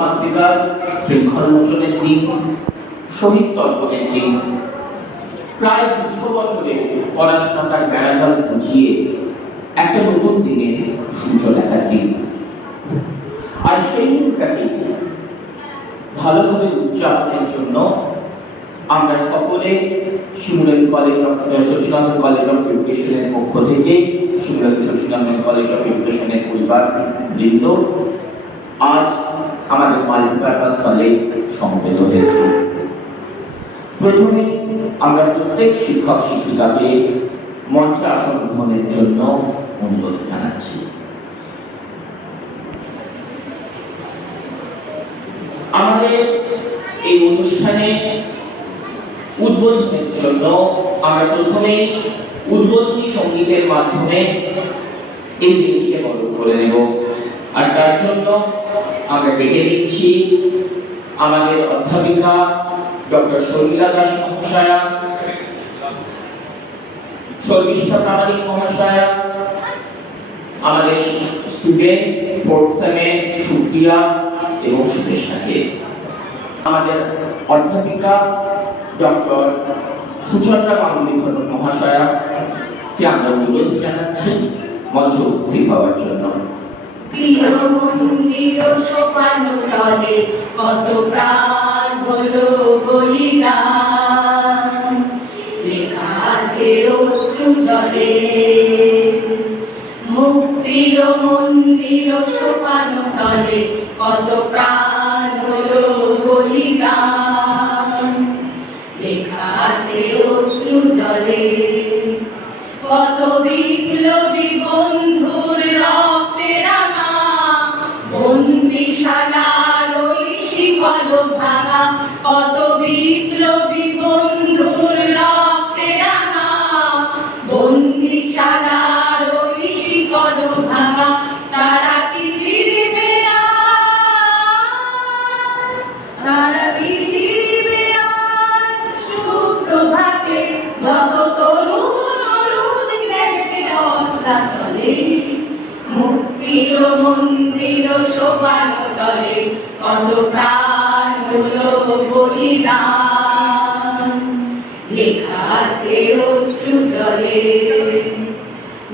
মাতৃকার শৃঙ্খল মোচনের দিন, শহীদ তর্পণের দিন, প্রায় 200 বছরে পরাধীনতার বেড়াজাল বুঝিয়ে একটা নতুন দিনের সূর্য দেখার দিন। আর সেই দিনটাকে ভালোভাবে উদযাপনের জন্য আমরা সকলে Shimurali college of Shachinandan college of এডুকেশনের পক্ষ থেকে শিমুরালী শচীনন্দন কলেজ অফ এডুকেশনের পরিবার বৃন্দ আজ আমাদের মাল্টিপারপাস হলে সমবেত হয়েছে। প্রথমে আমরা প্রত্যেক শিক্ষক শিক্ষিকাকে মঞ্চে আসন গ্রহণের জন্য অনুরোধ জানাচ্ছি। আমাদের এই অনুষ্ঠানে উদ্বোধনের জন্য আমরা প্রথমে উদ্বোধনী সঙ্গীতের মাধ্যমে এই দিনটিকে বরণ করে নেব। আর তার জন্য আমরা ডেকে নিচ্ছি আমাদের অধ্যাপিকা ডক্টর শর্মিলা দাস মহাশয়া, শর্মিষ্ঠা প্রামাণিক মহাশয়া, আমাদের স্টুডেন্ট 4th সেমে সুপ্রিয়া এবং সুদেশাকে, আমাদের অধ্যাপিকা ডক্টর সুচন্দ্রা গাঙ্গুলি মহাশয়া কে আমরা অনুরোধ জানাচ্ছি মঞ্চ উপস্থিত হওয়ার জন্য। কত প্রাণ হলো বলিদান, লেখা আছে অশ্রু জলে। মুক্তির মন্দির সোপান তলে কত প্রাণ হলো বলিদান, লেখা আছে অশ্রু জলে। কত বিপ্লবী বন্ধুর রক্তে রাঙা, বন্দিশালার ওই শিকল ভাঙা। কত বিপ্লবী বন্ধুর রক্তে রাঙা, বন্দিশালার ওই শিকল ভাঙা। তারা কি ফিরবে আজ, তারা কি ফিরবে আজ সুপ্রভাতে, যত তরুণ অরুণ গেছে অস্তাচলে। মুক্তির মন্দির সোপান তলে কত প্রাণ হলো বলিদান, লেখা আছে অশ্রু জলে।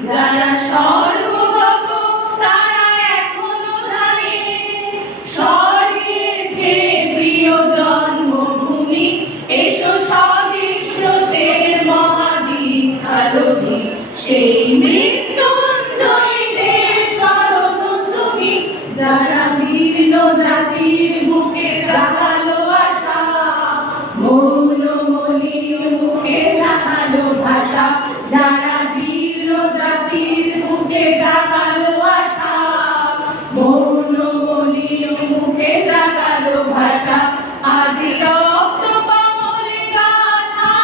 যারা স্বর্গগত তারা এখনো জানে, স্বর্গের যে প্রিয় জন্মভূমি। এসো স্বদেশ স্রোতের মহাদীক্ষালোভী, সেই মৃত্যুঞ্জয়ীদের চরণ চুমি। যারা জীর্ণ জাতির বুকে জাগালো আশা, মৌল মলিন মুখে জাগালো ভাষা। যারা জীর্ণ জাতির বুকে জাগালো আশা, মৌল মলিন মুখে জাগালো ভাষা। আজি রক্ত কমলে গাথা,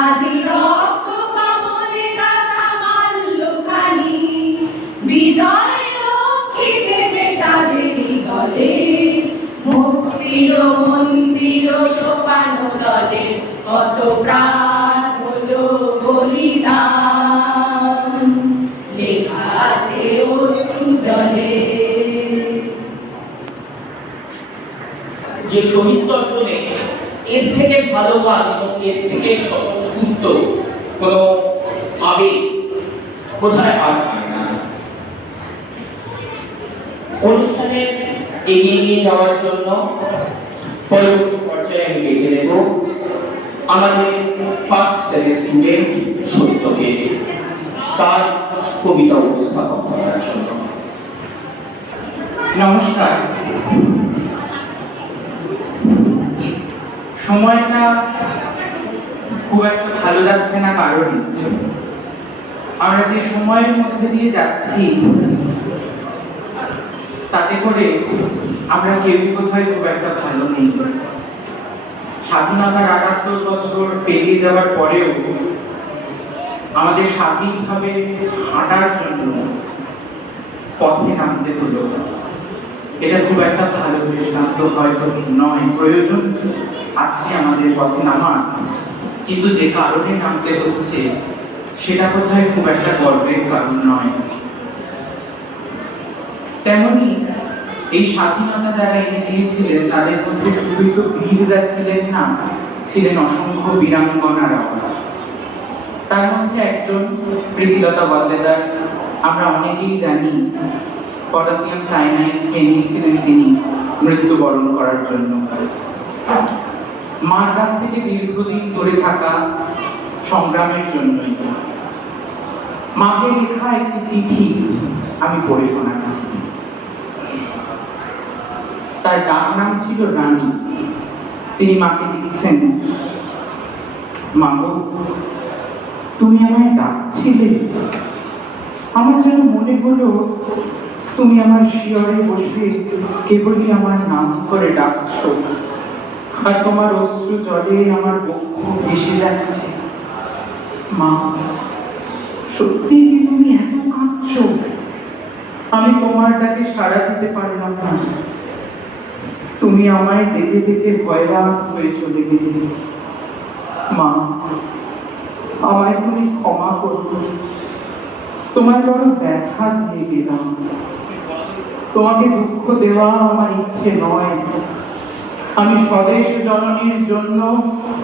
আজি রক্ত কমলে গাথা মাল্যখানি। বিজয় লক্ষ্মী দেবে তাদেরই গলে, মুক্তির মন্দির সোপান তলে কত প্রাণ হলো বলিদান, লেখা আছে অশ্রু জলে। যে শহীদ তর্পণে এর থেকে ভালো গান এবং এর থেকে স্বতঃস্ফূর্ত কোনো আবেগ কোথায় আর হয় না। অনুষ্ঠানে এগিয়ে নিয়ে যাওয়ার জন্য পরবর্তী পর্যায়ে আমি ডেকে নেব আমাদের 1st সেমের স্টুডেন্ট সত্যকে তার কবিতা উপস্থাপন করার জন্য। নমস্কার। সময়টা খুব একটা ভালো যাচ্ছে না, কারণ আমরা যে সময়ের মধ্যে দিয়ে যাচ্ছি তাতে করে আমরা কেউ কোথায় খুব একটা ভালো নেই। স্বাধীনতার ৭৮ বছর পেরিয়ে যাওয়ার পরেও আমাদের স্বাধীনভাবে হাঁটার জন্য পথে নামতে হলো। এটা খুব একটা ভালো দৃষ্টান্ত হয়তো নয়, প্রয়োজন আছে আমাদের পথে নামার, কিন্তু যে কারণে নামতে হচ্ছে সেটা কোথায় খুব একটা গর্বের কারণ নয়। তেমনি এই স্বাধীনতা যারা এনে দিয়েছিলেন তাদের মধ্যে শুধুই তো বীররা ছিলেন না, ছিলেন অসংখ্য বীরাঙ্গনারাও। তার মধ্যে একজন প্রীতিলতা ওয়াদ্দেদার, আমরা অনেকেই জানি পটাশিয়াম সায়ানাইড খেয়ে নিয়েছিলেন তিনি মৃত্যুবরণ করার জন্য। মার কাছ থেকে দীর্ঘদিন ধরে থাকা সংগ্রামের জন্যই। মাকে লেখা একটি চিঠি আমি পড়ে শোনাচ্ছি। তার ডাক নাম ছিল রানী। তিনি মাকে লিখছেন, মা গো, তুমি আমায় ডাকছিলে, আমার যেন মনে হলো তুমি আমার শিয়রে বসে কেবলই আমার নাম করে ডাকছো, আর তোমার অশ্রু জলে আমার বক্ষ ভেসে যাচ্ছে। মা, সত্যি কি তুমি এত কাঁদছো? আমি তোমার ডাকে সাড়া দিতে পারলাম না। তুমি আমায় দেখে দেখে ভয়রান হয়ে চলে গেলে। মা, আমায় তুমি ক্ষমা করো, তোমার বড় ব্যথা দিয়ে গেলাম। তোমাকে দুঃখ দেওয়া আমার ইচ্ছে নয়। আমি স্বদেশ জননীর জন্য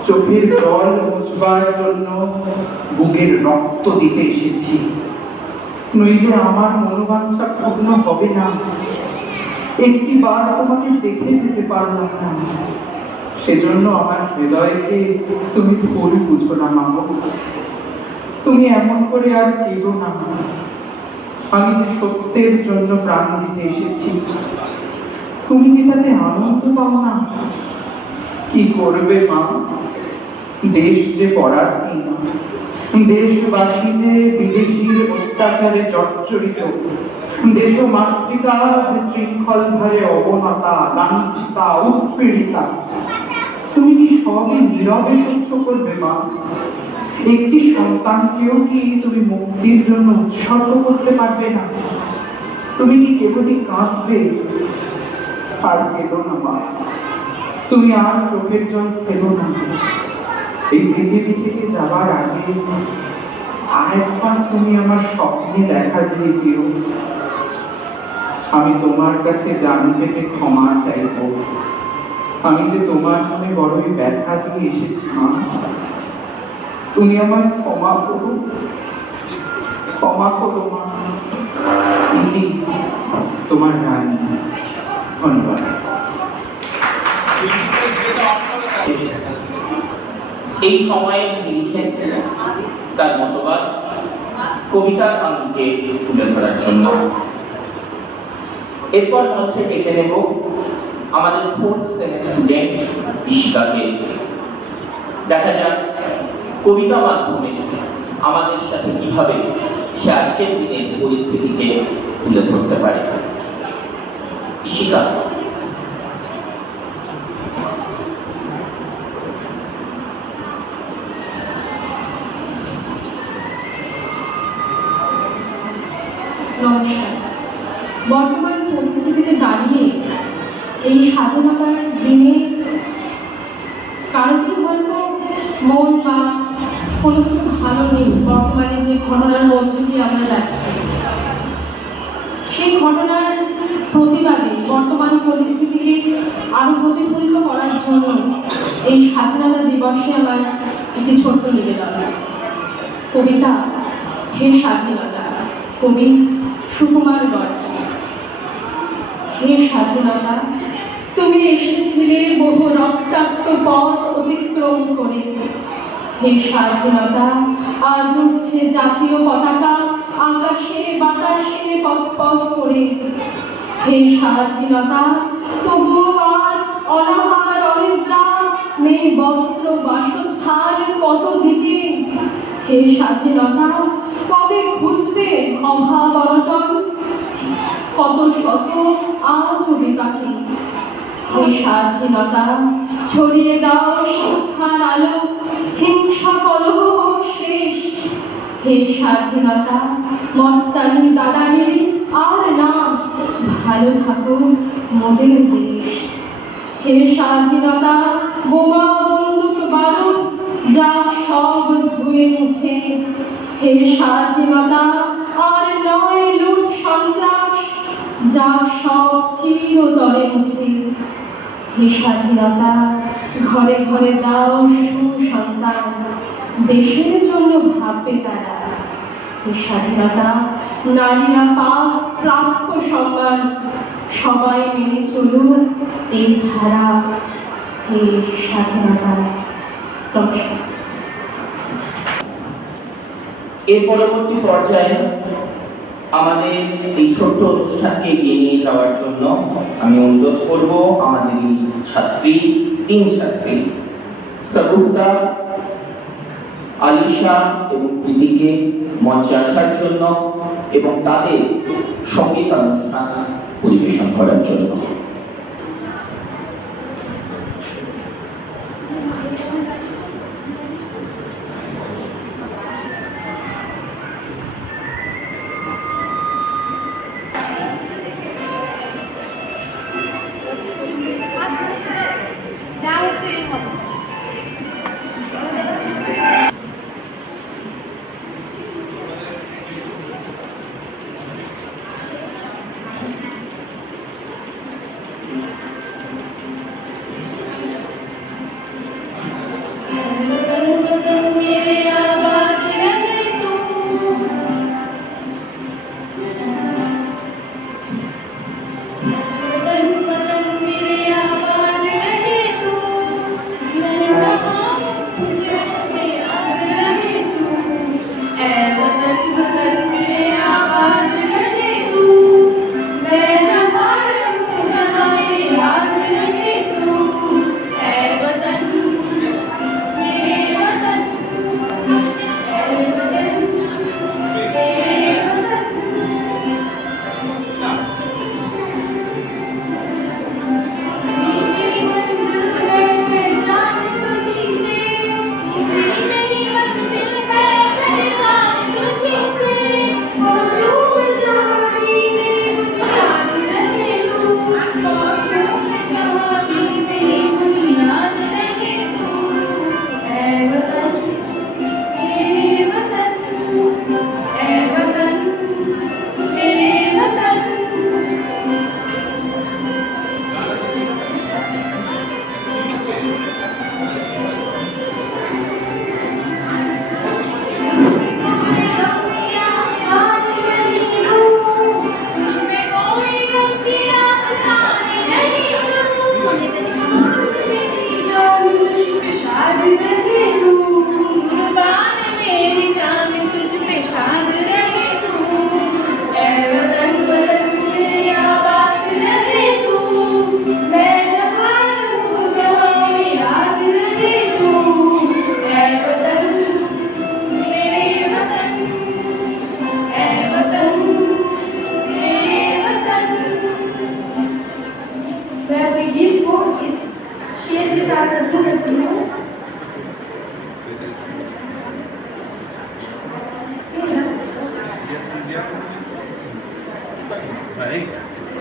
চোখের জল মুছবার জন্য বুকের রক্ত দিতে এসেছি, নইলে আমার মনোবাঞ্ছা পূর্ণ হবে না। একটি বার তোমাকে দেখে যেতে পারলাম না, সেজন্য আমার হৃদয়কে তুমি ভুল বুঝো না মা গো। তুমি এমন করে আর কেঁদো না। আমি যে সত্যের জন্য প্রাণ দিতে এসেছি, তুমি কি তাতে আনন্দ পাও না? কি করবে মা, দেশ যে পরাধীন, দেশবাসী যে বিদেশির অত্যাচারে জর্জরিত, দেশ মাতৃকা যে শৃঙ্খল ভাবে অবনতা, লাঞ্ছিতা, উৎপীড়িতা, তুমি কি সবই নীরবে সহ্য করবে মা? একটি সন্তানকেও কি তুমি মুক্তির জন্য উৎসর্গ করতে পারবে না? তুমি কি কেবলই কাঁদবে? আর কেঁদো না মা, তুমি আর চোখের জল ফেলো না। এই পৃথিবী থেকে যাবার আগে আরেকবার তুমি আমার স্বপ্নে দেখা দিয়ে দিও। আমি তোমার কাছে জানি থেকে ক্ষমা চাইব। আমি যে তোমার মনে বড়ই ব্যথা দিয়ে এসেছি মা, তুমি আমার ক্ষমা করো, ক্ষমা করো মা। ইতি তোমার রানী। ধন্যবাদ। এই সময়ে লিখেন তার মতবাদ কবিতার আঙ্গিকে তুলে ধরার জন্য। এরপর মঞ্চে ডেকে নেব আমাদের 4th সেমেস্টার স্টুডেন্ট ইশিকাকে। দেখা যাক কবিতা মাধ্যমে আমাদের সাথে কিভাবে সে আজকের দিনের পরিস্থিতিকে তুলে ধরতে পারে। ইশিকা। নমস্কার। বর্তমান পরিস্থিতিতে দাঁড়িয়ে এই স্বাধীনতার দিনে কারোর হয়তো মন বা কোনো কিছু ভালো নেই বর্তমানে যে ঘটনার মধ্যে দিয়ে আমরা যাচ্ছি। সেই ঘটনার প্রতিবাদে বর্তমান পরিস্থিতিকে আরো প্রতিফলিত করার জন্য এই স্বাধীনতা দিবসে আমার একটি ছোট্ট নিবেদন। কবিতা হে স্বাধীনতা, কবি সুকুমার রয়। হে স্বাধীনতা, তুমি এসেছিলে বহু রক্তাক্ত পথ অতিক্রম করে। হে স্বাধীনতা, আজ উঠছে জাতীয় পতাকা আকাশে বাতাসে পথ পথ করে। হে স্বাধীনতা, তবুও আজ অনাহার অনিদ্রা, নেই বস্ত্র বাসস্থান কত দিকে। হে স্বাধীনতা, কবে খুঁজবে অভাব অনটন, কত শত আজ বিপাকে। হে স্বাধীনতা, ছড়িয়ে দাও শিক্ষার আলো, হিংসা কলহ শেষ। হে স্বাধীনতা, মস্তানি দাদাগিরি আর না, ভালো থাকো মোদের দেশ। হে স্বাধীনতা, বোমা বন্দুক বারুদ যা সব ধুয়ে মুছে। হে স্বাধীনতা, আর নয় লুট সন্ত্রাস, যা সব চিরতরে মুছে। হে স্বাধীনতা, ঘরে ঘরে দাও সুসন্তান, দেশের জন্য ভাববে তারা। হে স্বাধীনতা, নারীরা পাক প্রাপ্য সম্মান, সবাই মেনে চলুন এই ধারা। হে স্বাধীনতা। নমস্কার। এর পরবর্তী পর্যায়ে আমাদের এই ছোট্ট অনুষ্ঠানকে এগিয়ে নিয়ে যাওয়ার জন্য আমি অনুরোধ করব আমাদের এই ছাত্রী, তিন ছাত্রী সবুক্তা, আলিশা এবং প্রীতিকে মঞ্চে আসার জন্য এবং তাদের সঙ্গীত অনুষ্ঠান পরিবেশন করার জন্য।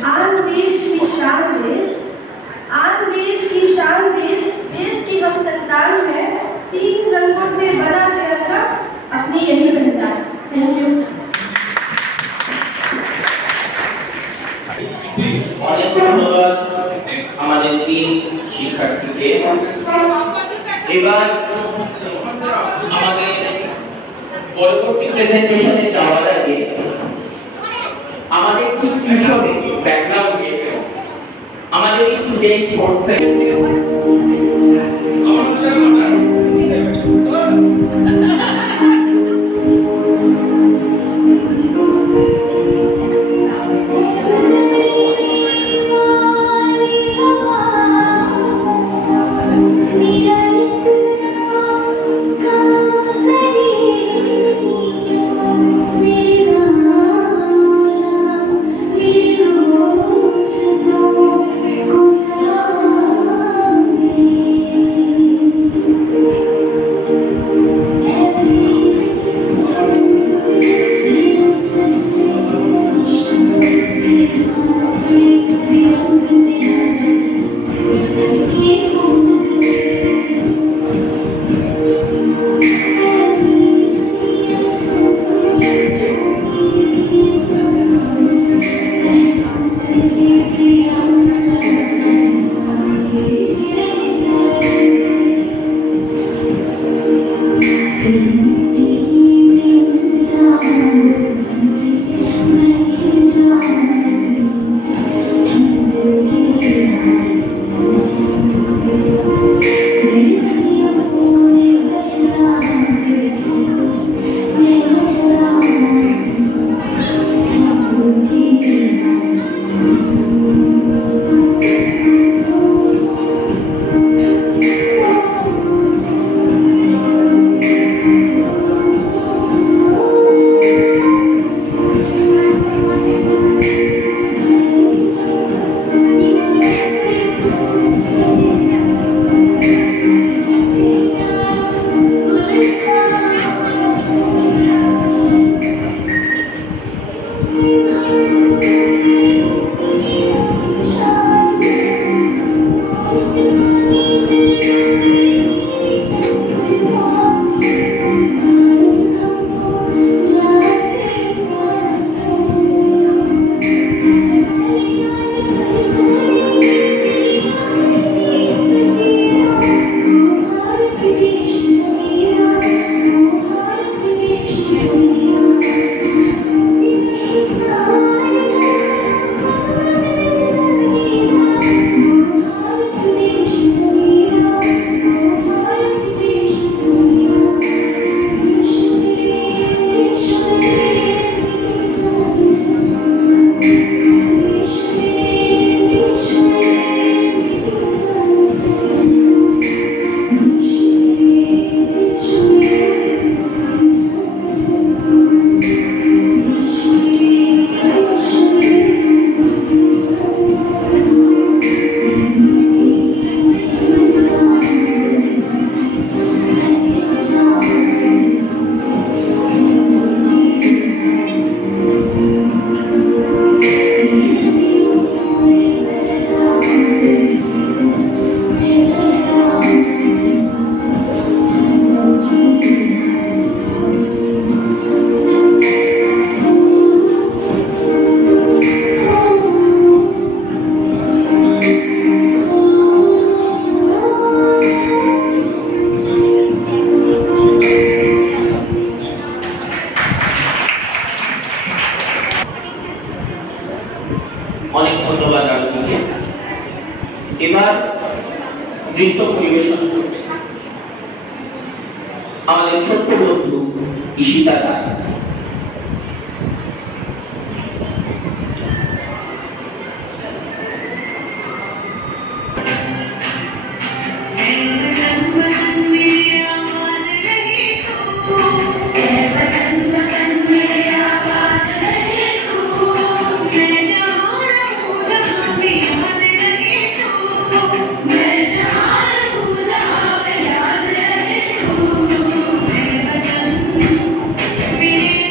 आन देश की शान देश, आन देश की शान देश, देश की हम संतान है, तीन रंगों से बना तिरंगा अपनी यही पहचान। Thank you. অনেক ধন্যবাদ আমাদের তিন শিক্ষার্থীকে। এবার আমাদের পরবর্তী প্রেজেন্টেশনে যাওয়ার আগে আমাদের ঠিক পিছনে ব্যাকগ্রাউন্ডে আমাদের স্টুডেন্ট কোর্সে Yeah. এবার নৃত্য পরিবেশন করবে আমাদের ছোট্ট বন্ধু ঈশিতা রায়। मेरे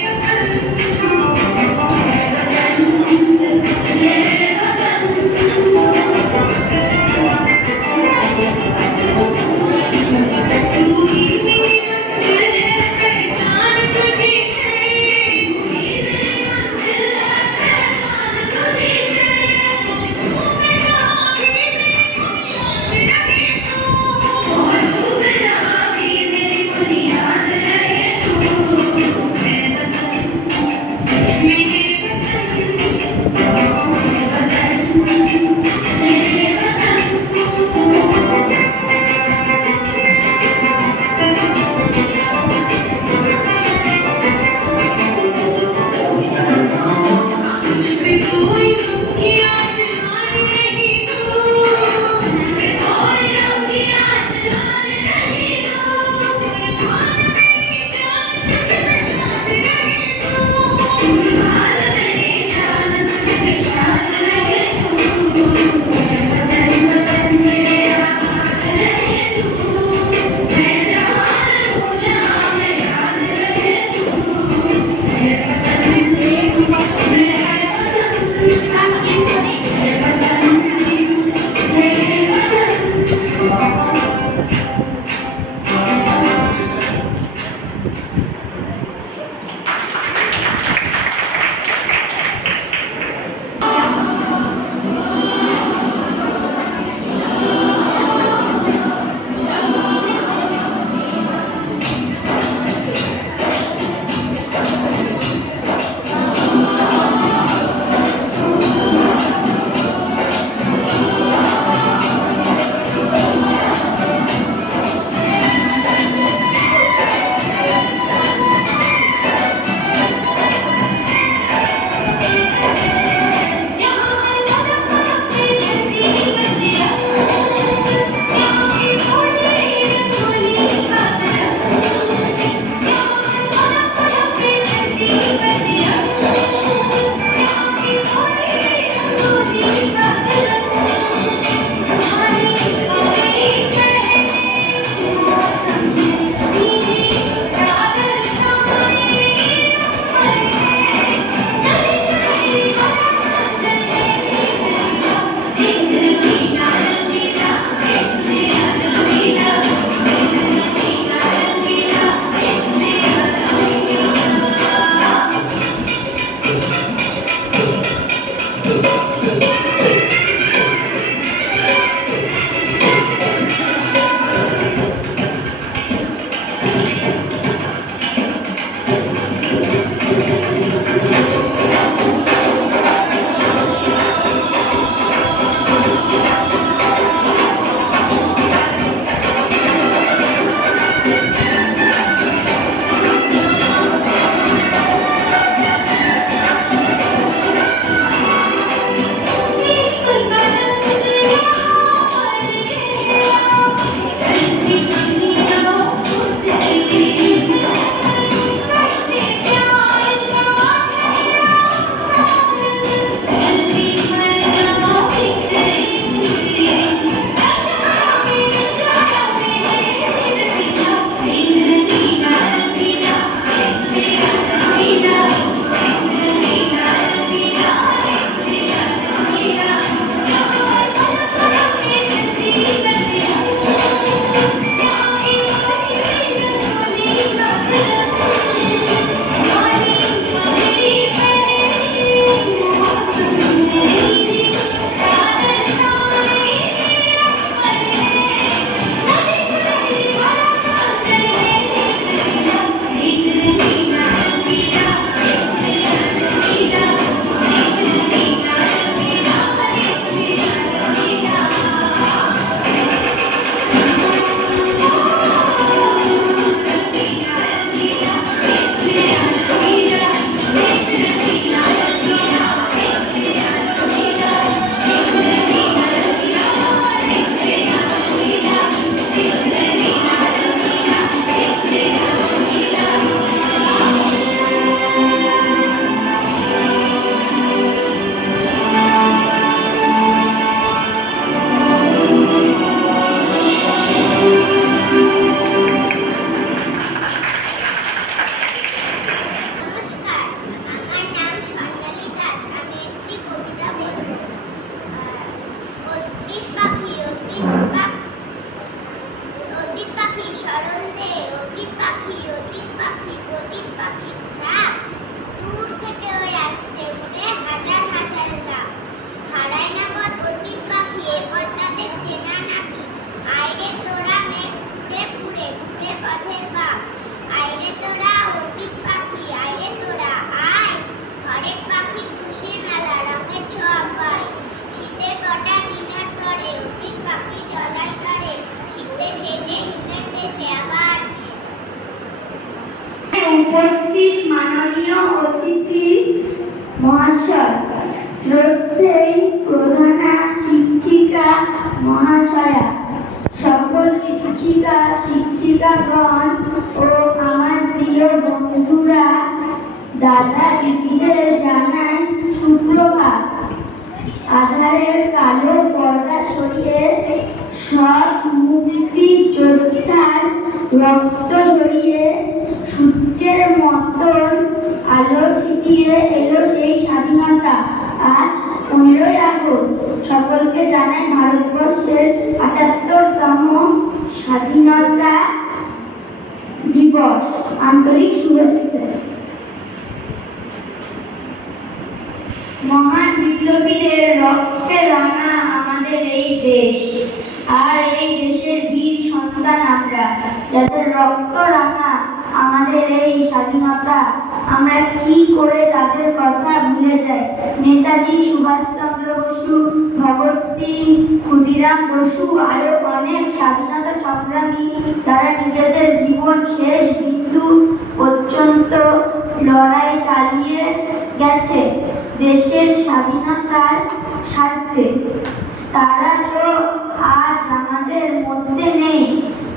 অতীত পাখি অতীত পাখি সরল দে অতীত পাখি অতীত পাখি ঝাঁক দূর থেকে ওই আসছে উড়ে হাজার হাজার লাখ হারায় না পথ অতীত পাখি এ পথ তাদের চেনা নাকি আইরে তোরা মেঘ ফুরে ফুরে ঘুরে পথের বাপ আইরে তোরা অতীত পাখি আইরে তোরা আয় হরেক পাখি খুশির মেলা রঙের ছোঁয়া পায় শীতের কটা দিনের তরে অতীত পাখি জলায় চড়ে শীতের শেষে হিমের দেশে আবার উপস্থিত মাননীয় অতিথি মহাশয়, শ্রদ্ধেয় প্রধানা শিক্ষিকা মহাশয়া, সকল শিক্ষিকাগণ ও আমার প্রিয় বন্ধুরা, দাদা দিদিদের জানাই সুপ্রভাত। আধারের কালো পর্দা সরিয়ে সব মুক্তি যোদ্ধার রক্ত ঝরিয়ে সূর্যের মতন আলো ছিটিয়ে এলো সেই স্বাধীনতা। আজ 15ই আগস্ট সকলকে জানাই ভারতবর্ষের ৭৮তম স্বাধীনতা দিবস আন্তরিক শুভেচ্ছা। মহান বিপ্লবীদের রক্তে রাঙা আমাদের এই দেশ, আর এই দেশের বীর সন্তান আমরা, যাদের রক্ত রাঙা আমাদের এই স্বাধীনতা। আমরা কি করে তাদের কথা ভুলে যাই? নেতাজি সুভাষচন্দ্র বসু, ভগৎ সিং, ক্ষুদিরাম বসু, আরো অনেক স্বাধীনতা সংগ্রামী, তারা নিজেদের জীবন শেষ বিন্দু পর্যন্ত লড়াই চালিয়ে গেছে দেশের স্বাধীনতার স্বার্থে। তারা তো আজ আমাদের মধ্যে নেই,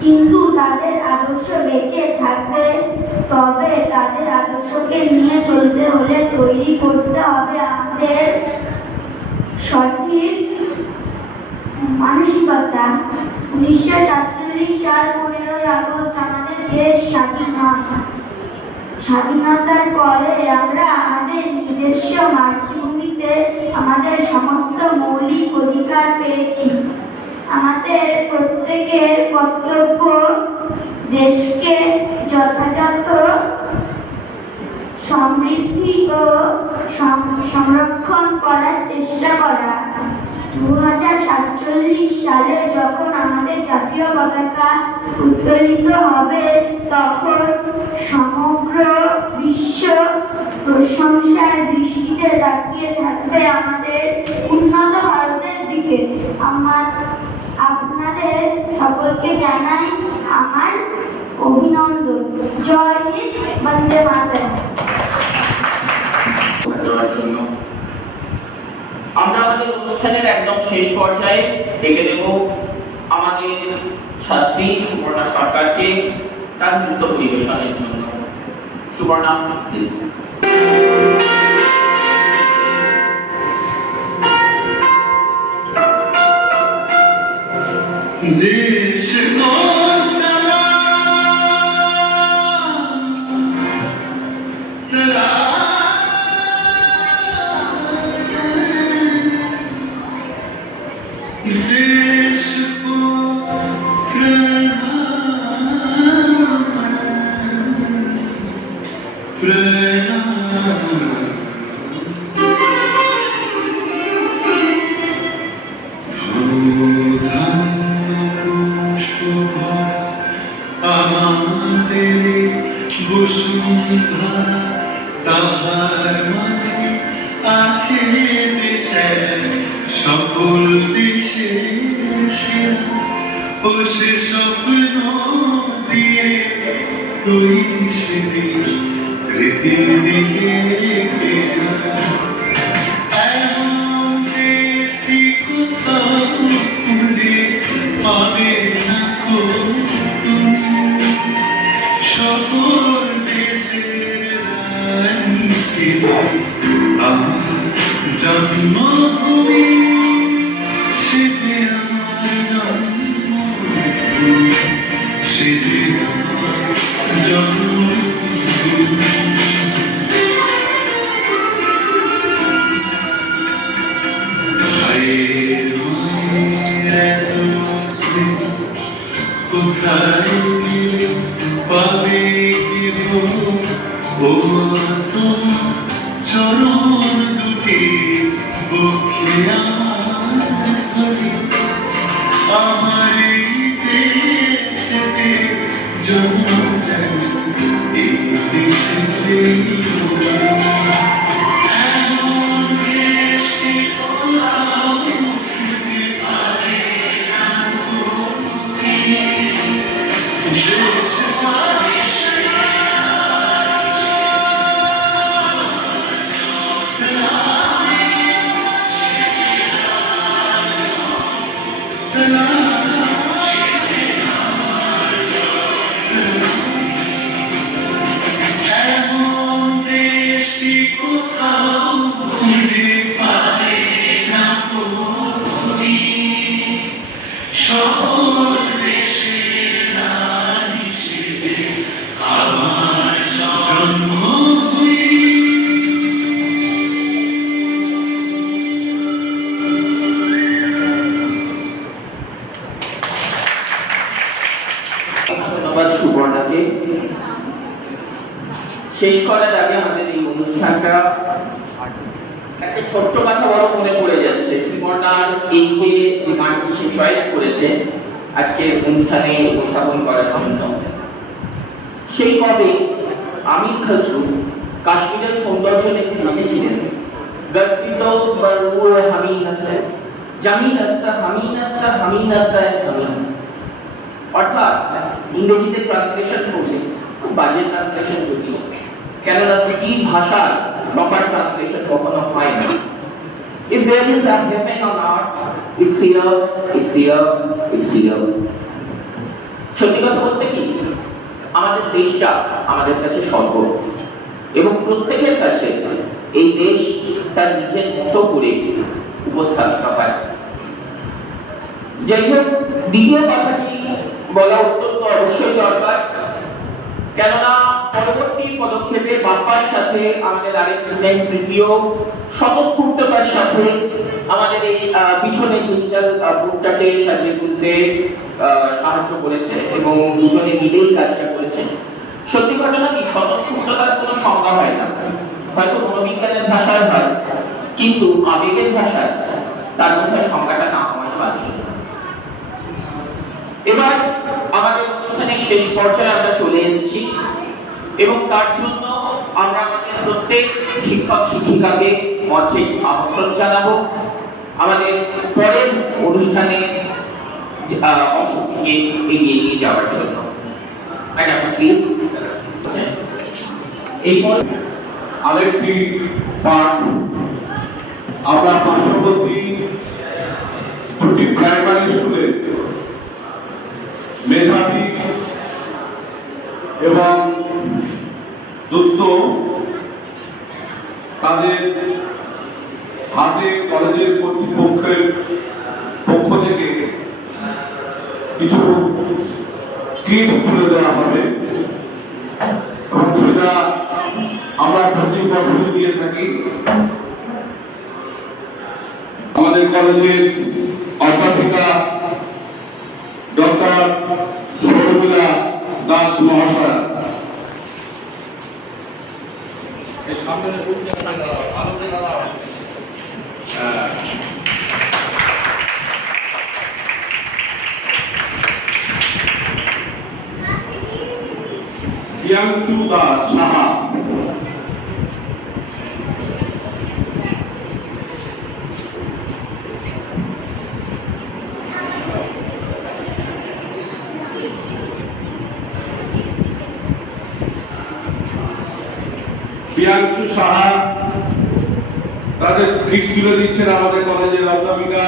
কিন্তু তাদের আদর্শ বেঁচে থাকবে। তবে তাদের আদর্শকে নিয়ে চলতে হলে তৈরি করতে হবে আমাদের সঠিক মানসিকতা। 1947 সাল 15ই আগস্ট আমাদের দেশ স্বাধীন হয়। স্বাধীনতার পরে আমরা আমাদের নিজস্ব মাতৃভূমিতে আমাদের সমস্ত মৌলিক অধিকার পেয়েছি। আমাদের প্রত্যেকের কর্তব্য দেশকে যথাযথ সমৃদ্ধি ও সংরক্ষণ করার চেষ্টা করা। 2047 সালে যখন আমাদের জাতীয় পতাকা উত্তোলিত হবে, তখন সমগ্র বিশ্ব প্রশংসার দৃষ্টিতে তাকিয়ে থাকবে আমাদের উন্নত ভারতের দিকে। আপনাদের সকলকে জানাই আমার অভিনন্দন। জয় হিন্দ, বন্দে মাতরম। আমরা আমাদের অনুষ্ঠানের একদম শেষ পর্যায়ে ডেকে দেব আমাদের ছাত্রী সুবর্ণা সরকারকে তার নৃত্য পরিবেশনের জন্য। সুবর্ণা, প্লিজ। देश को देश को আমাদের বসুন্ধরা তাহার মাঝে আছে দেশের সকল দেশের ও সে স্বপ্ন দিয়ে তৈরি সে দেশ স্মৃতি দিকে এমন দেশটি কোথাও খুঁজে পাবে না তুমি। সকল দেশের রানী আমার জন্মভূমি, সে যে আমার জন্মভূমি, সে যে আমার জন্মভূমি। ভাইয়ের মায়ের কোথায় গেলে পাবে কেহ ও মা তোমার চরণ দুটি বুকে আমার ধরে আমার এই দেশেতে জন্ম দেয় এই দেশেতে এমন দেশে কোথাও খুঁজে পাবে না কোনোদিন। শেষ বারিশে এমন দেশটি কোথাও খুঁজে পাবে না কোনোদিন। সকল দেশের নারী সেজে আমার জন্মভূমি। ধন্যবাদ সুবর্ণাকে। শেষ করার আগে আমাদের এই অনুষ্ঠানটা একটা ছোট্ট কথা বড় মনে পড়ে যাচ্ছে। সুবর্ণার এই যে গানটি সে চয়েস করেছে আজকে অনুষ্ঠানে উপস্থাপন করার জন্য, সেই কবে আমির খসরু কাশ্মীরের সৌন্দর্য দেখে লিখেছিলেন, গর্বিত বরুর হামিন আছে জামিন আস্তা হামিন আস্তা হামিন আস্তা হামিন আস্তা। অর্থাৎ ইংরেজিতে ট্রান্সলেশন করলে খুব বাজে ট্রান্সলেশন যদিও, কেননা দুটি ভাষার প্রপার ট্রান্সলেশন কখনো হয় না। If there is a heaven on earth, it's here, it's here, it's here. সত্যি কথা বলতে কি, আমাদের দেশটা আমাদের কাছে স্বর্গ, এবং প্রত্যেকের কাছে এই দেশ তার নিজের মতো করে উপস্থাপিত হয়। যাই হোক, দ্বিতীয় কথাটি বলা অত্যন্ত অবশ্যই দরকার, কেননা পরবর্তী পদক্ষেপে বাপ্পার সাথে আমাদের আরেক স্টুডেন্ট তৃতীয় স্বতঃস্ফূর্ততার সাথে আমাদের এই পিছনে ডিজিটাল বুকটাকে সাজিয়ে তুলতে সাহায্য করেছে এবং দুজনে মিলেই কাজটা করেছে। সত্যি ঘটনা কি, স্বতঃস্ফূর্ততার কোনো সংজ্ঞা হয় না, হয়তো মনোবিজ্ঞানের ভাষায় হয়, কিন্তু আবেগের ভাষায় তার মধ্যে সংজ্ঞাটা না হওয়াই বাঞ্ছনীয়। এবার আমাদের অনুষ্ঠানের শেষ পর্যায়ে আমরা চলে এসেছি এবং তার জন্য আমরা আমাদের প্রত্যেক শিক্ষক শিক্ষিকাকে মঞ্চে আমন্ত্রণ জানাবো আমাদের পরের অনুষ্ঠানে অংশ নিয়ে এগিয়ে নিয়ে যাওয়ার জন্য। Madam please. এরপর আরেকটি পাঠ, আমরা পার্শ্ববর্তী দুটি প্রাইমারি স্কুলে মেধাবী এবং দুস্থ তাদের হাতে কলেজের কর্তৃপক্ষের পক্ষ থেকে কিছু কিট তুলে দেওয়া হবে এবং সেটা আমরা প্রতি বছরই দিয়ে থাকি। আমাদের কলেজের অধ্যাপিকা ডক্টর শর্মিলা দাস মহাশয় জিয়াংশু দাস সাহা, প্রিয়াংশু সাহা তাদের কিট তুলে দিচ্ছেন আমাদের কলেজের অধ্যাপিকা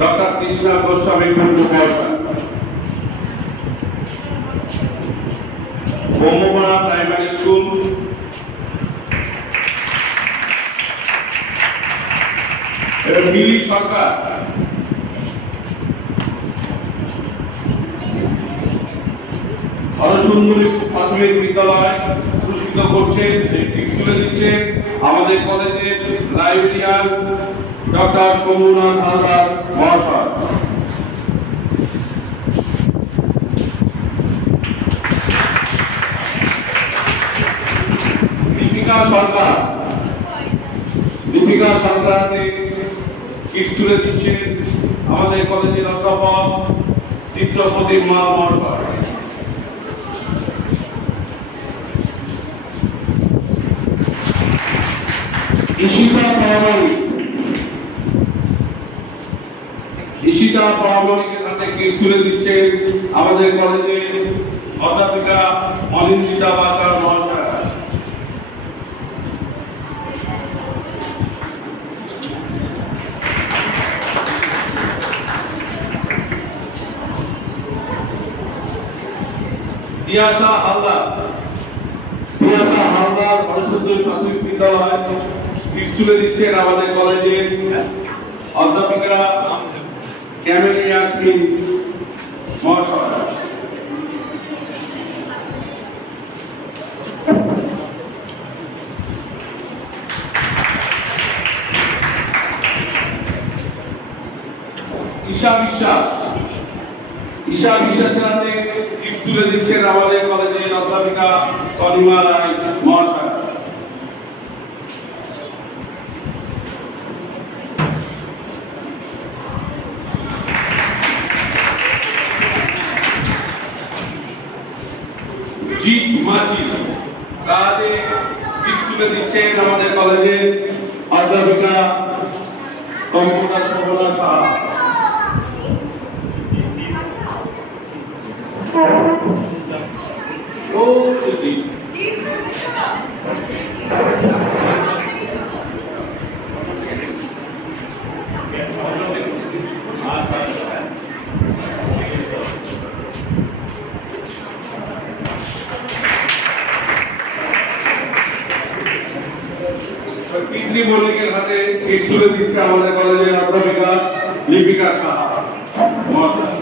ডক্টর কৃষ্ণা গোস্বামী মহাশয়। ব্রহ্মপাড়া প্রাইমারি স্কুল এবং মিলি সরকার হরসুন্দরী প্রাথমিক বিদ্যালয় পুরস্কৃত করছেন, তুলে দিচ্ছেন আমাদের কলেজের লাইব্রেরিয়ান ডক্টর শম্ভুনাথ হালদার মহাশয়। সরকার হাতে কিট তুলে দিচ্ছে আমাদের কলেজের অধ্যাপক চিত্রপ্রদীপ মাল মহাশয়। ঈশিতা পরামরিকের হাতে কিট তুলে দিচ্ছে আমাদের কলেজের অধ্যাপিকা অনিন্দিতা বাজার মহাশয়। তিয়াশা হালদার সরস্বতী প্রাথমিক বিদ্যালয় কিট তুলে দিচ্ছেন আমাদের কলেজের অধ্যাপিকা ক্যামেলিয়া ইয়াসমিন মহাশয়। ঈশা বিশ্বাসের হাতে কিট তুলে দিচ্ছেন আমাদের কলেজের অধ্যাপিকা তনিমা রায় মহাশয়। জিৎ মাঝি তাতে কিট তুলে দিচ্ছেন আমাদের কলেজের অধ্যাপিকা কম্পিউটার শোভনা সাহা। পিতৃ মল্লিকের হাতে কিট তুলে দিচ্ছে আমাদের কলেজের অধ্যাপিকা লিপিকা সাহা মহাশয়।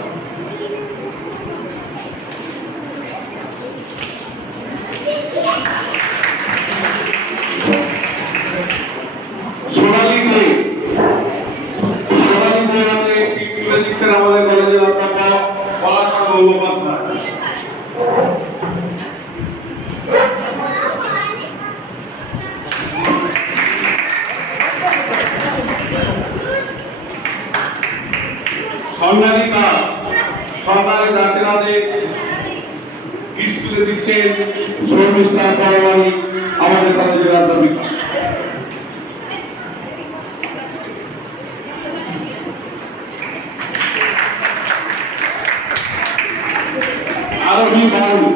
সোনালী দে হাতে কিট তুলে দিচ্ছেন আমাদের কলেজের অধ্যাপক পলাশ গঙ্গোপাধ্যায়। স্বর্ণালী দাসের হাতে কিট তুলে দিচ্ছেন শর্মিষ্ঠা পারমাণিক আমাদের কলেজের অধ্যাপিকা। আরবি বাবু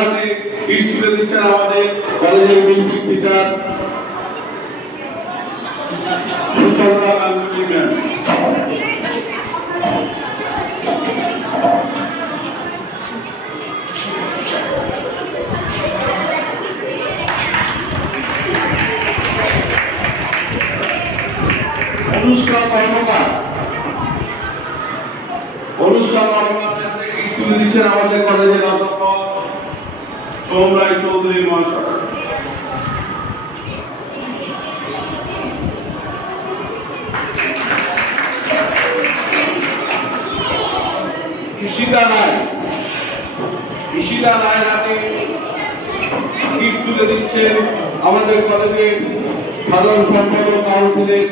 হাতে কিট তুলে দিচ্ছেন আমাদের কলেজের music teacher Suchandra Ganguly ma'am. Anushka কর্মকারের হাতে কিট তুলে দিচ্ছেন আমাদের কলেজের অধ্যাপক সোম রায় চৌধুরী মহাশয়। ঈশিতা রায়ের হাতে কিট তুলে দিচ্ছেন আমাদের কলেজের সাধারণ সম্পাদক কাউন্সিলের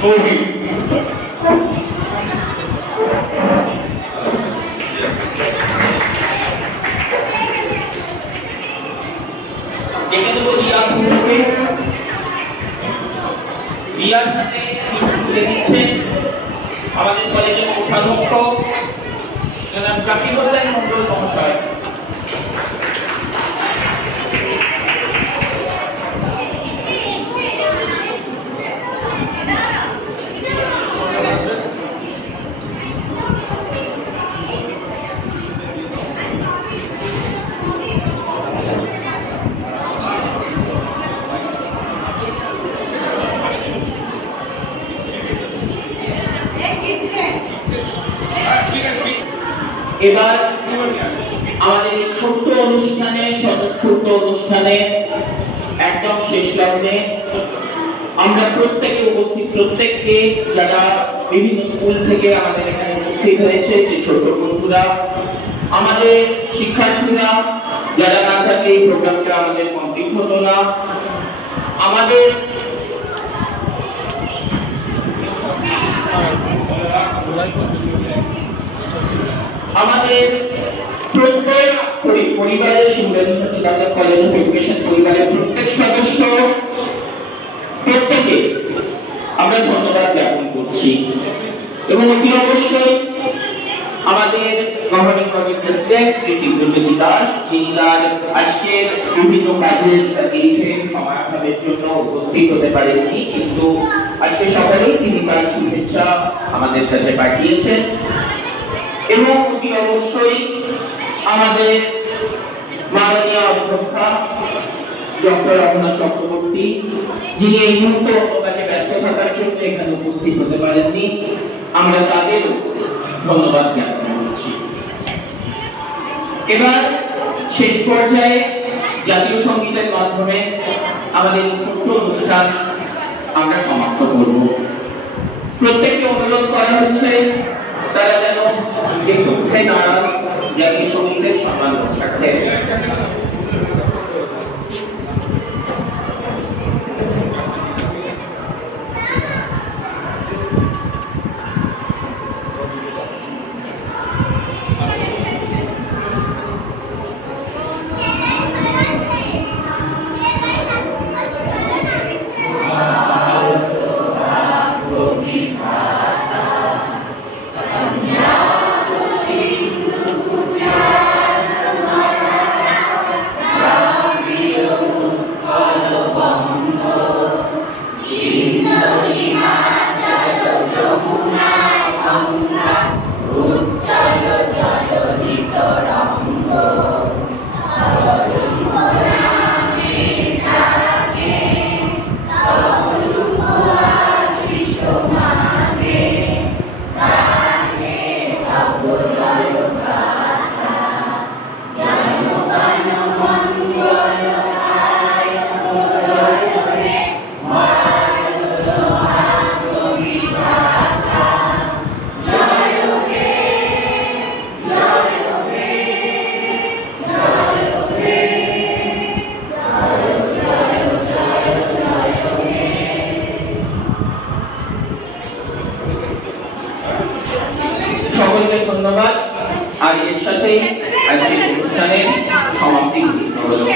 সৌভিক। রিয়ার হাতে তুলে দিচ্ছেন আমাদের কলেজের কোষাধ্যক্ষ জনাব জাকির হোসেন মন্ডল মহাশয়। এবার আমাদের এই ছোট্ট অনুষ্ঠানে স্বতঃস্ফূর্ত অনুষ্ঠানে একদম শেষ লগ্নে আমরা প্রত্যেককে যারা বিভিন্ন স্কুল থেকে আমাদের এখানে উপস্থিত হয়েছে যে ছোট বন্ধুরা আমাদের শিক্ষার্থীরা যারা না থাকে এই প্রোগ্রামটা আমাদের কমপ্লিট হতো না। আমাদের প্রত্যেক পরিবারের শিমুলিয়া সচিবালয় কলেজ অফ এডুকেশন পরিবারের প্রত্যেক সদস্য প্রত্যেকে আমরা ধন্যবাদ জ্ঞাপন করছি এবং অতি অবশ্যই আমাদের গভর্নিং বডির প্রেসিডেন্ট শ্রী দিব্যজ্যোতি দাস, যিনি তার আজকের বিভিন্ন কাজের নিরিখে সময়াভাবের জন্য উপস্থিত হতে পারেননি, কিন্তু আজকে সকালেই তিনি তার শুভেচ্ছা আমাদের কাছে পাঠিয়েছেন। এবং অতি অবশ্যই আমাদের মাননীয় অধ্যক্ষা ডক্টর রমনা চক্রবর্তী, যিনি এই মুহূর্তে অন্য কাজে ব্যস্ত থাকার জন্য এখানে উপস্থিত হতে পারেননি, আমরা তাদের ধন্যবাদ জ্ঞাপন করছি। এবার শেষ পর্যায়ে জাতীয় সঙ্গীতের মাধ্যমে আমাদের এই ছোট্ট অনুষ্ঠান আমরা সমাপ্ত করব। প্রত্যেককে অনুরোধ করা হচ্ছে তারা যেন একটু উঠে দাঁড়ান, জাতীয় সঙ্গীতের সম্মান রক্ষার্থে। সকলকে ধন্যবাদ। আর এর সাথে আজকের অনুষ্ঠানের সমাপ্তি ঘোষণা হলো।